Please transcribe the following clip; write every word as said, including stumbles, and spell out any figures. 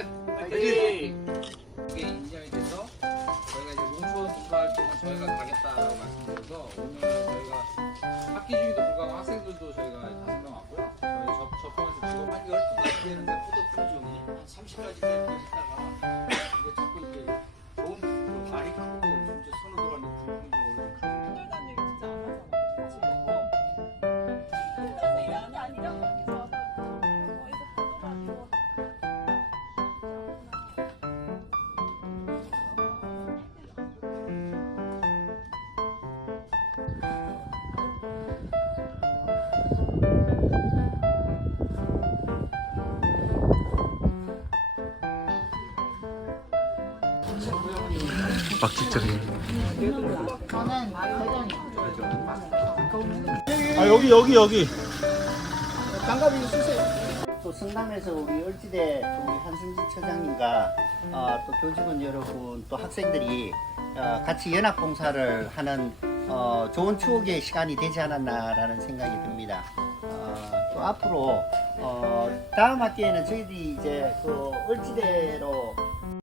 파이팅! 이게 인정이 돼서 저희가 이제 농촌 봉사활동은 저희가 가겠다라고 말씀드려서 오늘 저희가 학기 중에도 불구하고 학생들도 저희가 다섯 명 왔고요. 저희 접, 접하면서 지금 한 열두 가지 되는데 포도 품종이 한 삼십 가지까지 있다가 이제 자꾸 이제 좋은 그 알이 크고 진짜 선호도가 높은 품종을 가지고 힘들다는 얘기 진짜 안 하잖아. 그치? 힘들다는 얘기 안 해. 아니라 여기서 와서 거기서 포도 마시고 막직적인. 저는 대전이요. 아 여기 여기 여기. 장갑이 쓰세요. 또 성남에서 우리 을지대 우리 한승지 처장님과 어, 또 교직원 여러분 또 학생들이 어, 같이 연합 봉사를 하는 어, 좋은 추억의 시간이 되지 않았나라는 생각이 듭니다. 어, 또 앞으로 어, 다음 학기에는 저희들이 이제 그 을지대로